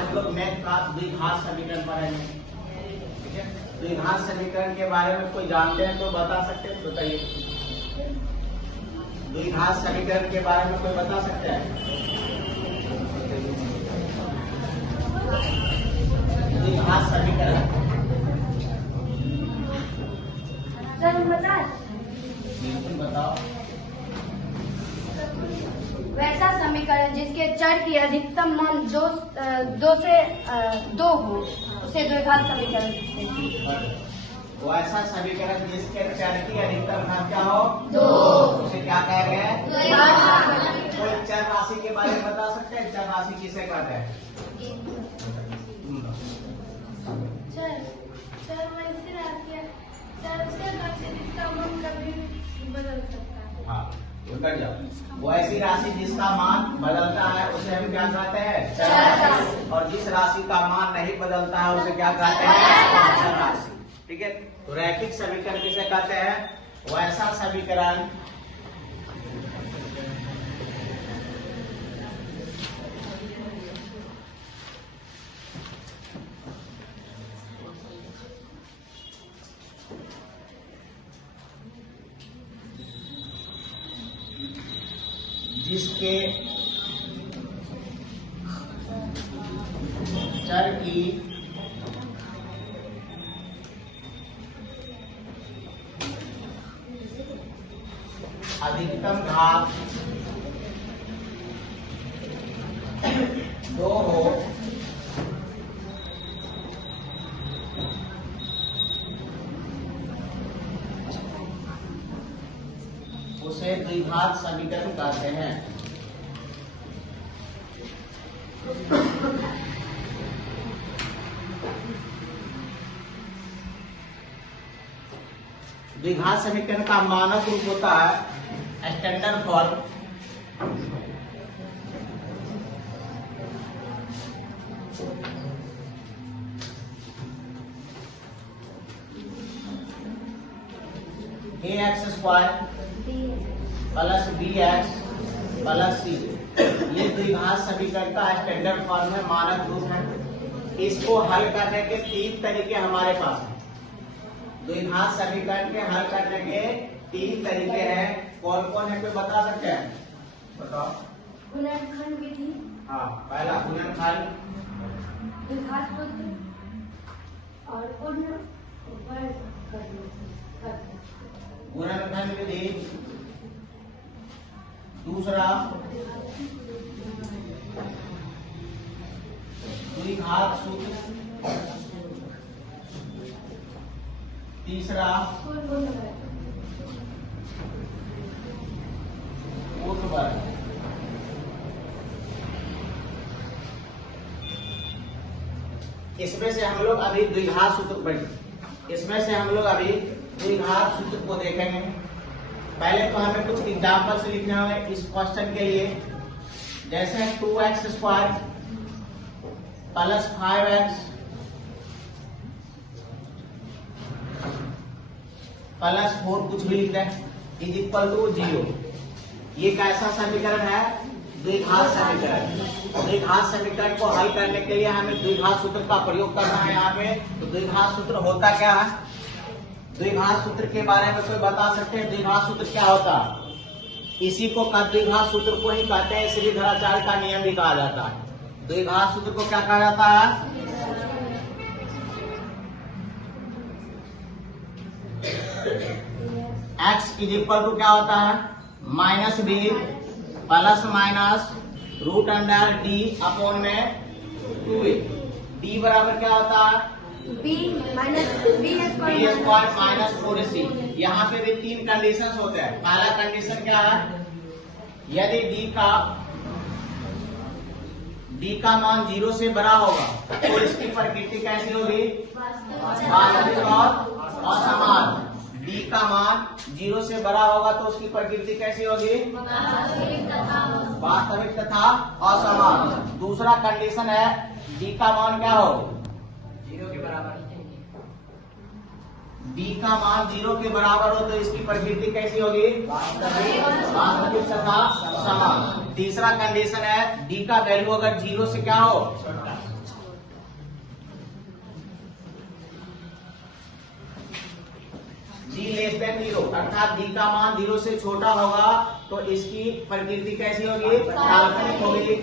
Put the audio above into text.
आज हम लोग मैथ का द्विघात समीकरण पढ़ेंगे। ठीक है, द्विघात समीकरण के बारे में कोई जानते हैं तो बता सकते हैं, बताइए। द्विघात समीकरण के बारे में कोई बता सकते हैं? द्विघात समीकरण बताओ। वैसा समीकरण जिसके चर की अधिकतम मान दो से 2 हो उसे द्विघात समीकरण कहते हैं। वैसा समीकरण जिसके चर की अधिकतम मान क्या हो? 2, उसे क्या कह रहे हैं? कोई चर राशि के बारे में बता सकते हैं? चर राशि किसे कहते हैं? हाँ, उतर जाओ। वो ऐसी राशि जिसका मान बदलता है उसे हम क्या कहते हैं? चर राशि। और जिस राशि का मान नहीं बदलता है उसे क्या कहते हैं? चर राशि। ठीक है, तो रैखिक समीकरण किसे कहते हैं? वैसा समीकरण जिसके चर की अधिकतम घात 2 हो उसे द्विघात समीकरण कहते हैं। द्विघात समीकरण का मानक रूप होता है standard form. ax² plus bx plus c, ये द्विघात समीकरण का स्टैंडर्ड फॉर्म है, मानक रूप है। इसको हल करने के 3 तरीके हमारे पास हैं। द्विघात समीकरण के हल करने के 3 तरीके हैं। कौन कौन है, कोई बता सकते हैं? बताओ। गुणनखंड विधि। हाँ, पहला गुणनखंड, द्विघात सूत्र और गुणनखंड विधि। दूसरा द्विघात सूत्र। तीसरा पूर्ववर्ग। इसमें से हम लोग अभी द्विघात सूत्र को देखेंगे। पहले तो हमें कुछ एग्जाम्पल्स लिखने होंगे इस क्वेश्चन के लिए। जैसे 2x² प्लस 5x प्लस 4 कुछ भी लिख दें इज इक्वल टू 0। ये कैसा समीकरण है? द्विघात समीकरण। द्विघात समीकरण को हल करने के लिए हमें द्विघात सूत्र का प्रयोग करना है यहाँ पे। तो द्विघात सूत्र होता क्या है? द्विघात सूत्र के बारे में कोई बता सकते हैं? द्विघात सूत्र क्या होता है? इसी को द्विघात सूत्र को ही कहते हैं, श्रीधराचार्य का नियम भी कहा जाता है। द्विघात सूत्र को क्या कहा जाता है? x इज इक्वल टू क्या होता है? -b plus minus √d upon में 2a। d बराबर क्या होता है? b square minus 4ac। यहाँ पे भी 3 कंडीशंस होते हैं। पहला कंडीशन क्या है? यदि d का मान 0 से बड़ा होगा तो इसकी प्रकृति कैसी होगी? वास्तविक और असमान। d का मान 0 से बड़ा होगा तो उसकी प्रकृति कैसी होगी? वास्तविक तथा असमान। दूसरा कंडीशन है d का मान क्या हो? 0 के बराबर। d का मान 0 के बराबर हो तो इसकी प्रकृति कैसी होगी? वास्तविक तथा समान। तीसरा कंडीशन है d का वैल्यू अगर 0 से क्या हो? लेस देन 0, अर्थात d का मान 0 से छोटा होगा तो इसकी प्रकृति कैसी होगी, काल्पनिक होगी।